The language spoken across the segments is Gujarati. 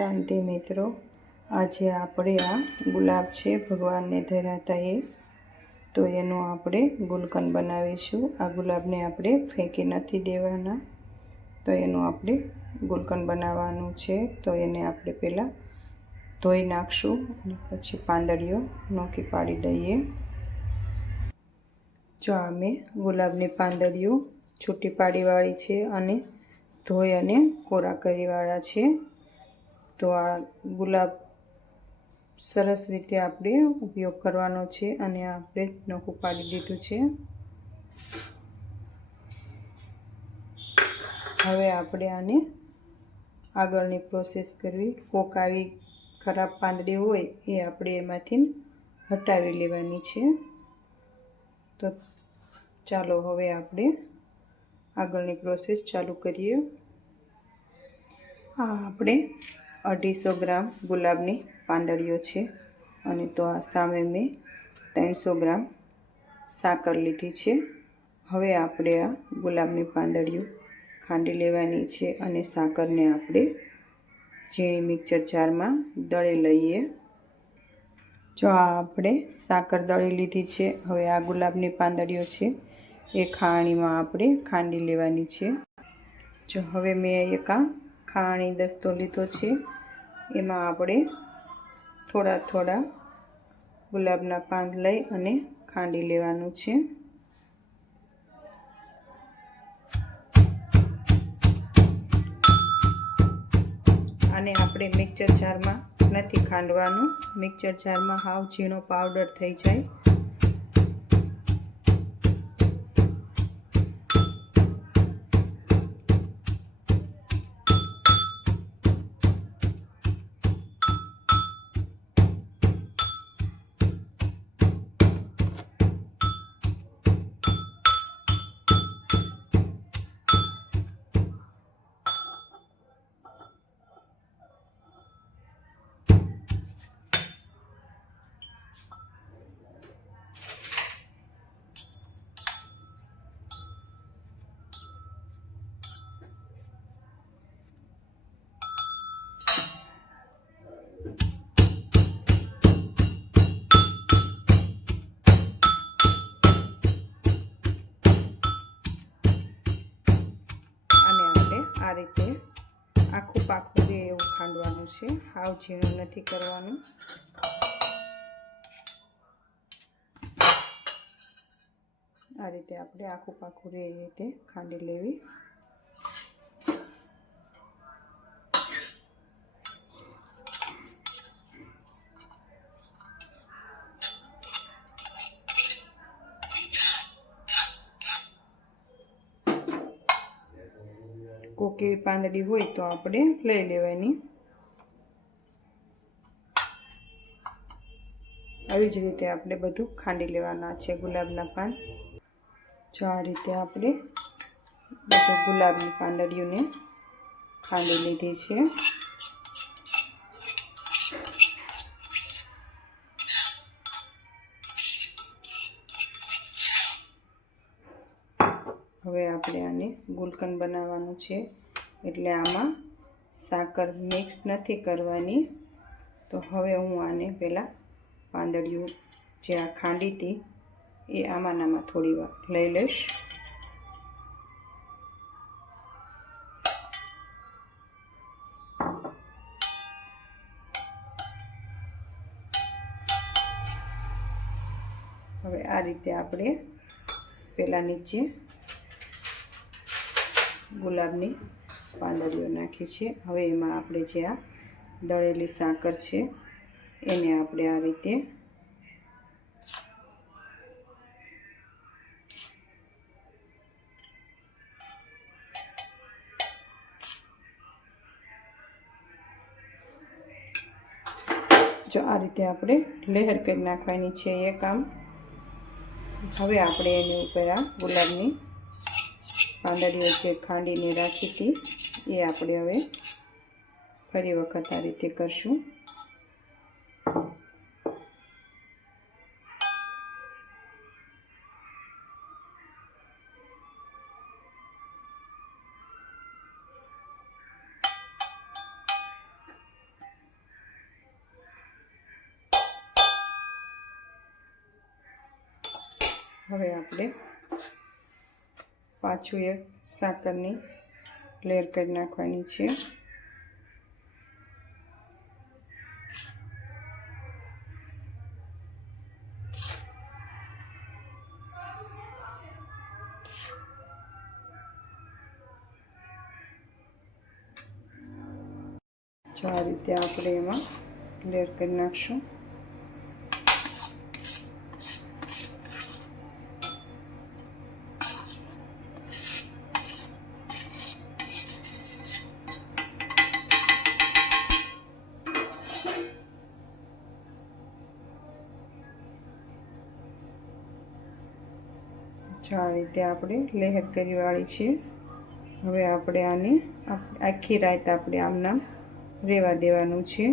શાંતિ મિત્રો, આજે આપણે આ ગુલાબ છે ભગવાનને ધરાતા તો એનું આપણે ગુલકંદ બનાવીશું। આ ગુલાબને આપણે ફેંકી નથી દેવાના, તો એનું આપણે ગુલકંદ બનાવવાનું છે। તો એને આપણે પહેલાં ધોઈ નાખશું અને પછી પાંદડીઓ નોખી પાડી દઈએ। જો આ મેં ગુલાબની પાંદડીઓ છૂટી પાડીવાળી છે અને ધોઈ અને કોરા કરીવાળા છે। તો આ ગુલાબ સરસ રીતે આપણે ઉપયોગ કરવાનો છે અને આપણે નોખું પાડી દીધું છે। હવે આપણે આને આગળની પ્રોસેસ કરવી। કોક આવી ખરાબ પાંદડી હોય એ આપણે એમાંથી હટાવી લેવાની છે। તો ચાલો હવે આપણે આગળની પ્રોસેસ ચાલુ કરીએ। આ આપણે 250 ગ્રામ ગુલાબની પાંદડીઓ છે અને તો આ સામે મેં 300 ગ્રામ સાકર લીધી છે। હવે આપણે આ ગુલાબની પાંદડીઓ ખાંડી લેવાની છે અને સાકરને આપણે ઝીણી મિક્સર જારમાં દળી લઈએ। જો આ આપણે સાકર દળી લીધી છે। હવે આ ગુલાબની પાંદડીઓ છે એ ખાણીમાં આપણે ખાંડી લેવાની છે। જો હવે મેં એક આ ખાણી દસ્તો લીધો છે, એમાં આપણે થોડા થોડા ગુલાબના પાન લઈ અને ખાંડી લેવાનું છે। આને આપણે મિક્સર જારમાં નથી ખાંડવાનું, મિક્સર જારમાં હાવ ઝીણો પાવડર થઈ જાય। આ રીતે આખું પાકું રહે એવું ખાંડવાનું છે, હાવ ઝીણું નથી કરવાનું। આ રીતે આપણે આખું પાકું રહે એ રીતે ખાંડી લેવી। કોક એવી પાંદડી હોય તો આપણે લઈ લેવાની। આવી જ રીતે આપણે બધું ખાંડી લેવાના છે ગુલાબના પાન। જો આ રીતે આપણે બધું ગુલાબની પાંદડીઓને ખાંડી લીધી છે। હવે આપણે આને ગુલકંદ બનાવવાનું છે, એટલે આમાં સાકર મિક્સ નથી કરવાની। તો હવે હું આને પહેલાં પાંદડીઓ જે આ ખાંડી હતી એ આમાં થોડી વાર લઈ લઈશ। હવે આ રીતે આપણે પહેલાં નીચે ગુલાબની પાંદડીઓ નાખી છે। હવે એમાં આપણે જે આ દળેલી સાકર છે એને આપણે આ રીતે જો આ રીતે આપણે લહેર કરી નાખવાની છે એક આમ। હવે આપણે એની ઉપર આ ગુલાબની પાંદડીઓ જે ખાંડીને રાખી હતી એ આપણે હવે ફરી વખત આ રીતે કરશું। હવે આપણે પાછું એક સાકરની લેયર કરી નાખવાની છે. જો આ રીતે આપણે એમાં લેયર કરી નાખશું. જો આ રીતે આપણે લેયર કરી વાળી છે. હવે આપણે આને આખી રાત આપણે આમનામ રહેવા દેવાનું છે.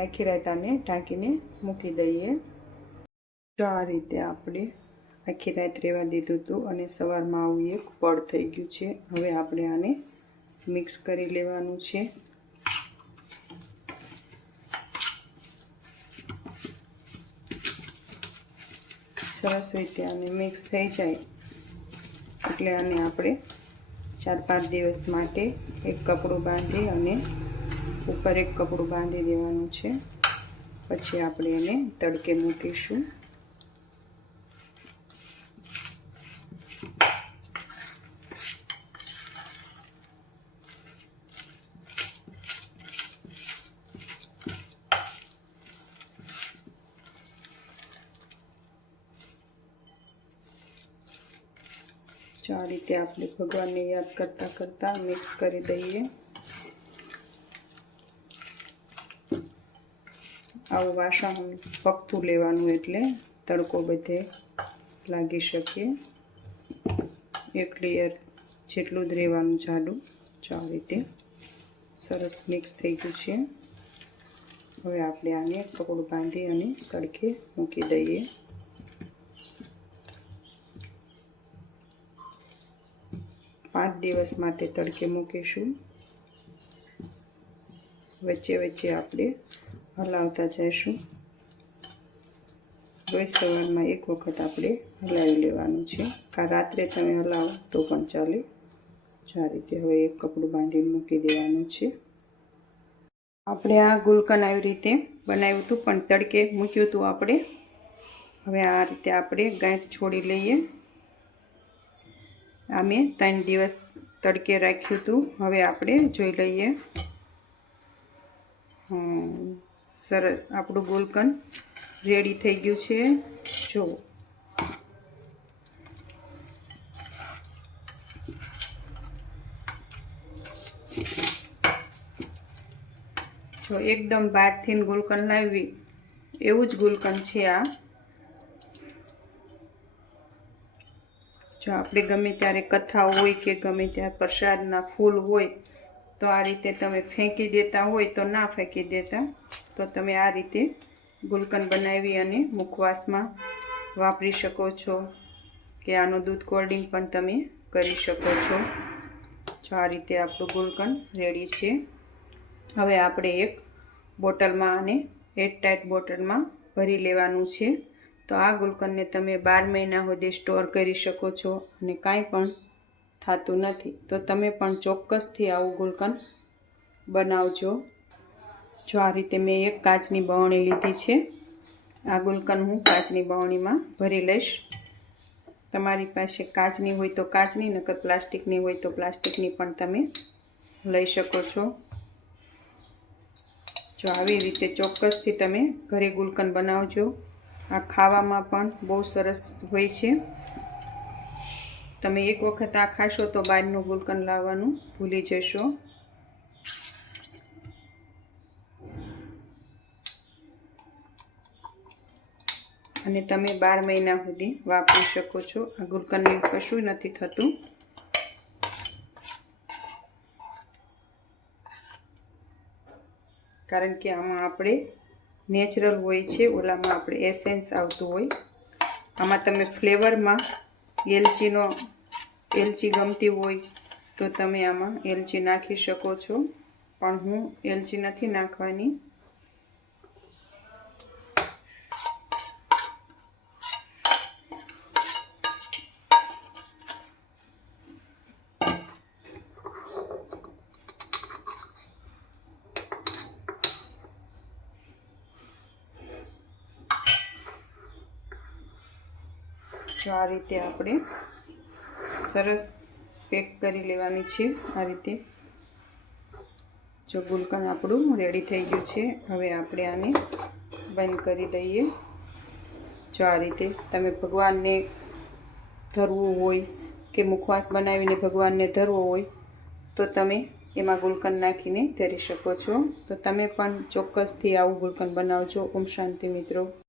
આખી રાત આને ઢાંકીને મૂકી દઈએ. જો આ રીતે આપણે આખી રાત રહેવા દીધું હતું અને સવારમાં આવું એક પડ થઈ ગયું છે. હવે આપણે આને મિક્સ કરી લેવાનું છે. સરસ રીતે આને મિક્સ થઈ જાય એટલે આને આપણે 4-5 દિવસ માટે એક કપડું બાંધી અને ઉપર એક કપડું બાંધી દેવાનું છે. પછી આપણે એને તડકે મૂકીશું. જો આ રીતે આપણે ભગવાનને યાદ કરતાં કરતાં મિક્સ કરી દઈએ. આવું વાસણ પકતું લેવાનું એટલે તડકો બધે લાગી શકે. એક લેયર જેટલું જ રહેવાનું જાડું. જો આ રીતે સરસ મિક્સ થઈ ગયું છે. હવે આપણે આને કપડું બાંધી અને તડકે મૂકી દઈએ. પાંચ દિવસ માટે તડકે મૂકીશું. વચ્ચે વચ્ચે આપણે હલાવતા જઈશું. રોજ સવારમાં એક વખત આપણે હલાવી લેવાનું છે. રાત્રે તમે હલાવો તો પણ ચાલે. આ રીતે હવે એક કપડું બાંધીને મૂકી દેવાનું છે. આપણે આ ગુલકન આવી રીતે બનાવ્યું હતું પણ તડકે મૂક્યું હતું આપણે. હવે આ રીતે આપણે ગાંઠ છોડી લઈએ. આ મેં 3 દિવસ તડકે રાખ્યું હતું. હવે આપણે જોઈ લઈએ. સરસ આપણું ગુલકન રેડી થઈ ગયું છે. જો એકદમ બહારથી ગુલકન લાવી એવું જ ગુલકન છે આ. જો આપણે ગમે ત્યારે કથા હોય કે ગમે ત્યારે પ્રસાદના ફૂલ હોય તો આ રીતે તમે ફેંકી દેતા હોય તો ના ફેંકી દેતા. તો તમે આ રીતે ગુલકન બનાવી અને મુખવાસમાં વાપરી શકો છો કે આનું દૂધ કોલ્ડિંગ પણ તમે કરી શકો છો. જો આ રીતે આપણું ગુલકન રેડી છે. હવે આપણે એક બોટલમાં અને એરટાઈટ બોટલમાં ભરી લેવાનું છે. તો આ ગુલકનને તમે 12 મહિના સુધી સ્ટોર કરી શકો છો અને કાંઈ પણ થતું નથી. તો તમે પણ ચોક્કસથી આવું ગુલકન બનાવજો. જો આ રીતે મેં એક કાચની બરણી લીધી છે. આ ગુલકન હું કાચની બરણીમાં ભરી લઈશ. તમારી પાસે કાચની હોય તો કાચની, નકર પ્લાસ્ટિકની હોય તો પ્લાસ્ટિકની પણ તમે લઈ શકો છો. જો આવી રીતે ચોક્કસથી તમે ઘરે ગુલકન બનાવજો. આ ખાવામાં પણ બહુ સરસ હોય છે. તમે એક વખત આ ખાશો તો બહારનું ગુલકન લાવવાનું ભૂલી જશો. અને તમે 12 મહિના સુધી વાપરી શકો છો. આ ગુલકનને કશું નથી થતું. કારણ કે આમાં આપણે નેચરલ હોય છે. ઓલામાં આપણે એસેન્સ આવતું હોય. આમાં તમે ફ્લેવરમાં એલચી ગમતી હોય તો તમે આમાં એલચી નાખી શકો છો. પણ હું એલચી નથી નાખવાની. જો આ રીતે આપણે સરસ પેક કરી લેવાની છે. આ રીતે જો ગુલકંદ આપણું રેડી થઈ ગયું છે. હવે આપણે આને બંધ કરી દઈએ. જો આ રીતે તમે ભગવાનને ધરવું હોય કે મુખવાસ બનાવીને ભગવાનને ધરવો હોય તો તમે એમાં ગુલકંદ નાખીને ધરી શકો છો. તો તમે પણ ચોક્કસથી આવું ગુલકંદ બનાવજો. ઓમ શાંતિ મિત્રો.